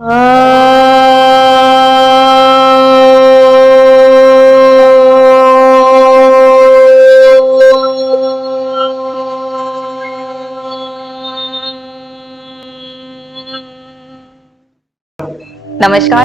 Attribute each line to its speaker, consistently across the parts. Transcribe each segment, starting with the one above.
Speaker 1: नमस्कार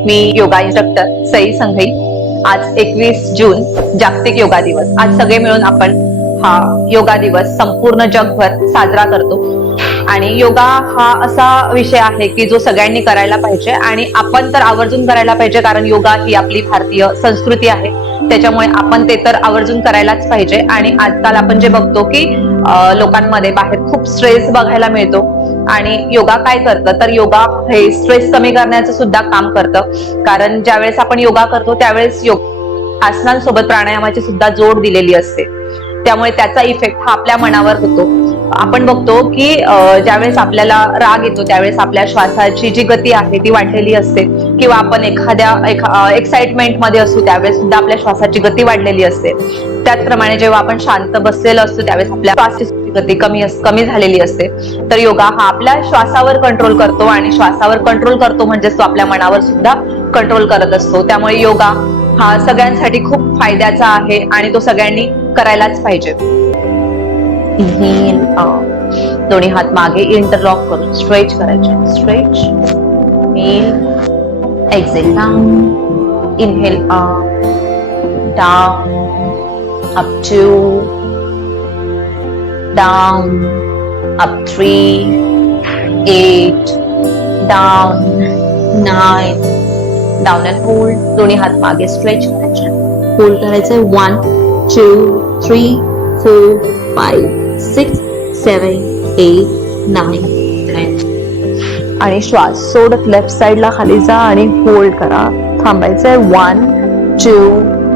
Speaker 1: मी योगा इन्स्ट्रक्टर सई संघई. आज एकवीस जून जागतिक योगा दिवस. आज सगळे मिळून आपण हा योगा दिवस संपूर्ण जगभर साजरा करतो. आणि योगा हा असा विषय आहे की जो सगळ्यांनी करायला पाहिजे आणि आपण तर आवर्जून करायला पाहिजे कारण योगा ही आपली भारतीय संस्कृती आहे. त्याच्यामुळे आपण ते तर आवर्जून करायलाच पाहिजे आणि आजकाल आपण जे बघतो की लोकांमध्ये बाहेर खूप स्ट्रेस बघायला मिळतो आणि योगा काय करतं? तर योगा हे स्ट्रेस कमी करण्याचं सुद्धा काम करतं. कारण ज्यावेळेस आपण योगा करतो त्यावेळेस योग आसनांसोबत प्राणायामाची सुद्धा जोड दिलेली असते. त्यामुळे त्याचा इफेक्ट हा आपल्या मनावर होतो. आपण बघतो की ज्यावेळेस आपल्याला राग येतो त्यावेळेस आपल्या श्वासाची जी गती आहे ती वाढलेली असते. किंवा आपण एखाद्या एक्साइटमेंटमध्ये असतो त्यावेळेस सुद्धा आपल्या श्वासाची गती वाढलेली असते. त्याचप्रमाणे जेव्हा आपण शांत बसलेलो असतो त्यावेळेस आपल्या श्वासाची गती कमी कमी झालेली असते. तर योगा हा आपल्या श्वासावर कंट्रोल करतो आणि श्वासावर कंट्रोल करतो म्हणजेच तो आपल्या मनावर सुद्धा कंट्रोल करत असतो. त्यामुळे योगा हा सगळ्यांसाठी खूप फायद्याचा आहे आणि तो सगळ्यांनी करायलाच पाहिजे. Inhale, दोन्ही हात मागे इंटरलॉक करून स्ट्रेच करायचे. Stretch inhale exhale down inhale up down up two down up three eight down nine down and hold दोन्ही हात मागे स्ट्रेच करायचे. होल्ड करायचे one two three four five six seven eight nine आणि श्वास सोडत लेफ्ट साइडला खाली जा आणि होल्ड करा. थांबायचं आहे one two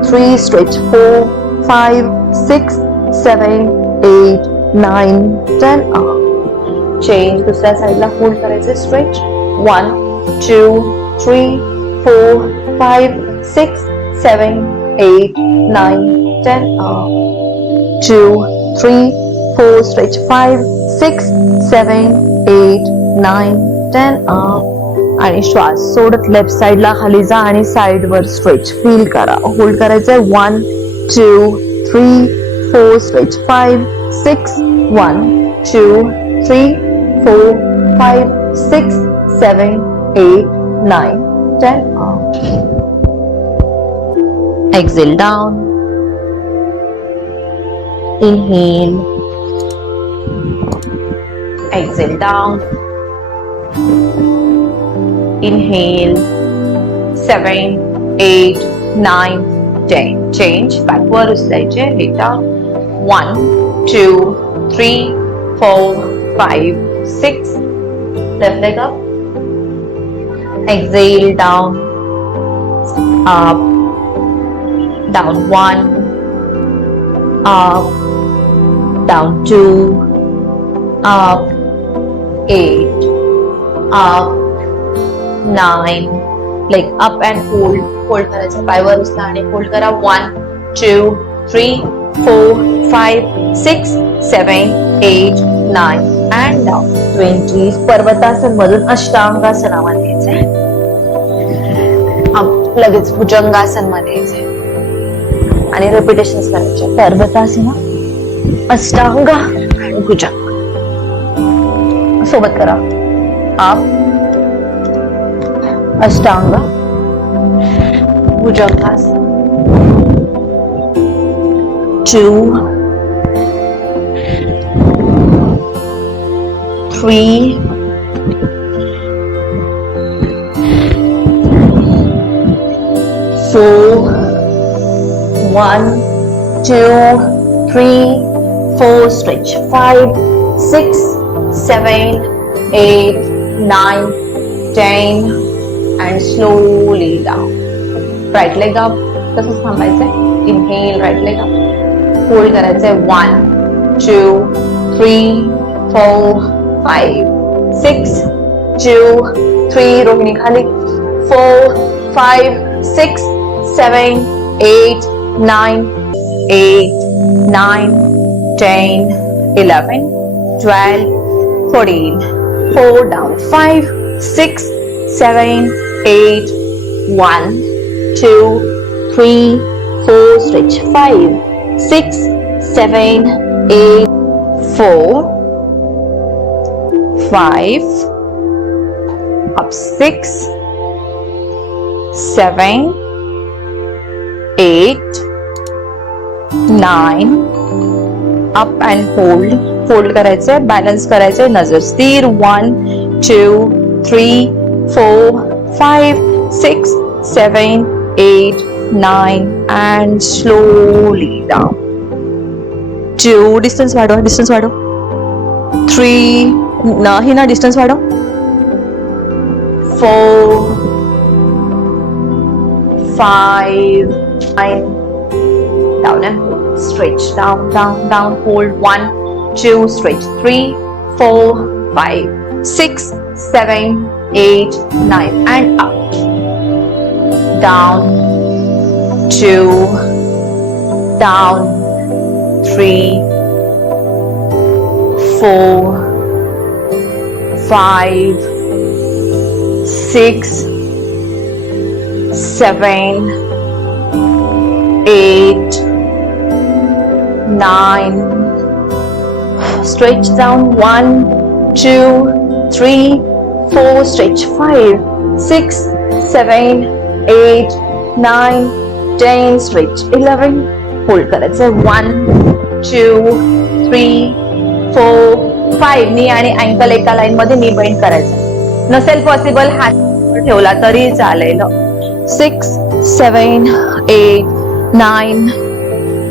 Speaker 1: three stretch four five six seven eight nine ten up change दुसऱ्या साईडला होल्ड करायचं stretch one two three four five six seven eight nine ten up two three 4, stretch 5, 6, 7, 8, 9, 10 up. आणि श्वास सोडत left साइडला खाली जा आणि साइडवर स्ट्रेच फील करा. होल्ड करायचं आहे. One two three four stretch five six one two three four five six seven eight nine ten exhale down inhale Exhale down. Inhale. Seven, eight, nine, ten. Change backward side. hit down. One, two, three, four, five, six. Left leg up. Exhale down. Up. Down one. Up. Down two. Up eight, up, nine, leg up and hold, hold करायचं. पायवर उचला आणि hold करा. One, two, three, four, five, six, seven, eight, nine. And down. twenty पर्वतासन मधून अष्टांगासनामध्ये यायचंय अब लगेच भुजंगासनमध्ये यायचंय. आणि रिपिटेशन करायचे. पर्वतासना अष्टांग आणि भुजंग. सोबत करा आप Ashtanga Bhujangasana two three four one, two, three, four, stretch. Five, six, seven, eight, nine, ten, and slowly down. Right leg up. This is one by say. Inhale, right leg up. Hold that. I say one, two, three, four, five, six, two, three. Rohini Khali. Four, five, six, seven, eight, nine, eight, nine, ten, eleven, twelve. 14 4 down 5 6 7 8 1 2 3 4 stretch 5 6 7 8 4 5 up 6 7 8 9 up and hold fold करायचंय balance करायचंय नजर. स्थिर. One two three four five six seven eight nine and slowly down to distance वाढव distance वाढव. Three नाही ना distance वाढव. Four five nine down and hold. Stretch down, down, down, hold. One, two, stretch. Three, four, five, six, seven, eight, nine, and up. Down, two, down, three, four, five, six, seven, eight, nine. Stretch down one, two, three, four. Stretch five, six, seven, eight, nine, ten. Stretch eleven. Hold करायचं one, two, three, four, five. नी आणि ankle एका line मध्ये नी bend करायचं नसेल possible हात ठेवला तरी चालेल six seven eight nine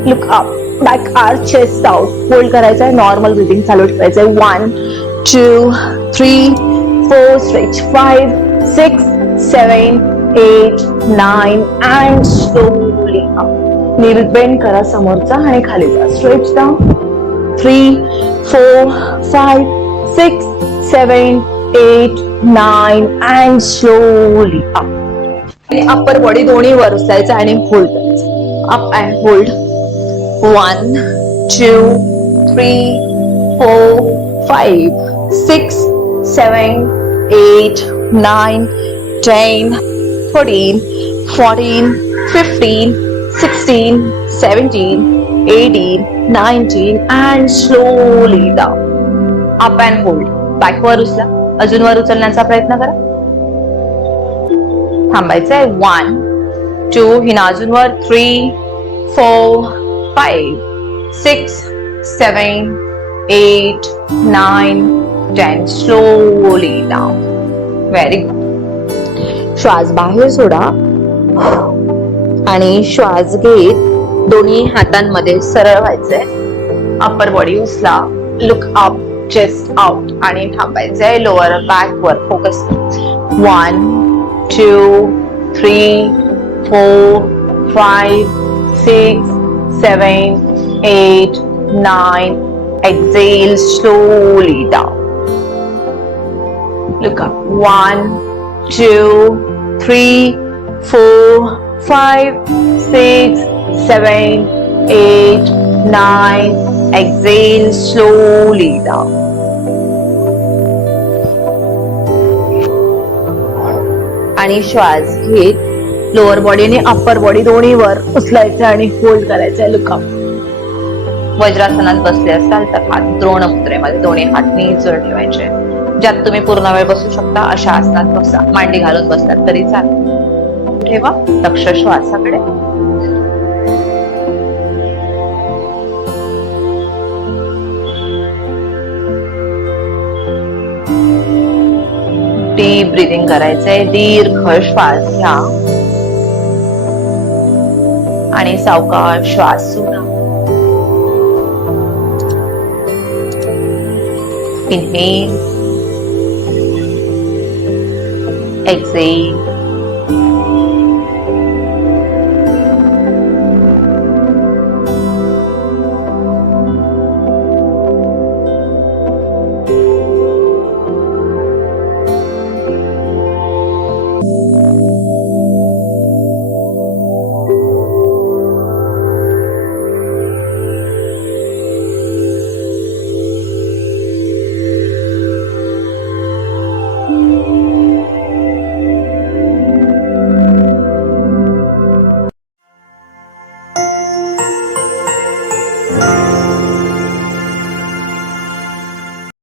Speaker 1: look up back are chest out hold करायचं आहे नॉर्मल ब्रिथिंग चालू ठेवायचं आहे. One two three four stretch five six seven eight nine and slowly up kneel bend करा समोरचा आणि खाली जा. Stretch down three four five six seven eight nine and slowly up आणि अप्पर बॉडी दोन्ही वर उचलायचं आणि होल्ड करायचं. Up and hold one two three four five six seven eight nine ten fourteen fourteen fifteen sixteen seventeen eighteen nineteen and slowly down up and hold बॅकवर उचला. अजून वर उचलण्याचा प्रयत्न करा. थांबायचंय. वन टू हिना अजून वर. Three four five, six seven eight nine ten. Slowly down. Very good श्वास बाहेर सोडा. आणि श्वास घेत दोन्ही हातांमध्ये सरळ व्हायचंय. अपर बॉडी उचला लुक अप चेस्ट आउट आणि थांबायचंय. लोअर बॅक वर. Focus one two three four five six seven, eight, nine. Exhale slowly down. Look up. One, two, three, four, five, six, seven, eight, nine. Exhale slowly down. आणि श्वास घेत lower body आणि upper body दोन्हीवर उचलायचं आणि hold करायचं lookup वज्रासनात बसले असाल तर हात द्रोण मुद्रेमध्ये दोन्ही हात जड ठेवायचे. ज्यात तुम्ही पूर्ण वेळ बसू शकता अशा आसनात बसा. मांडी घालून बसलात तरी चालेल. ठेवा. लक्ष श्वासाकडे. डीप ब्रिदिंग करायचंय. दीर्घ श्वास घ्या. आणि सावकाश श्वास सोडा इनहेल एक्सेल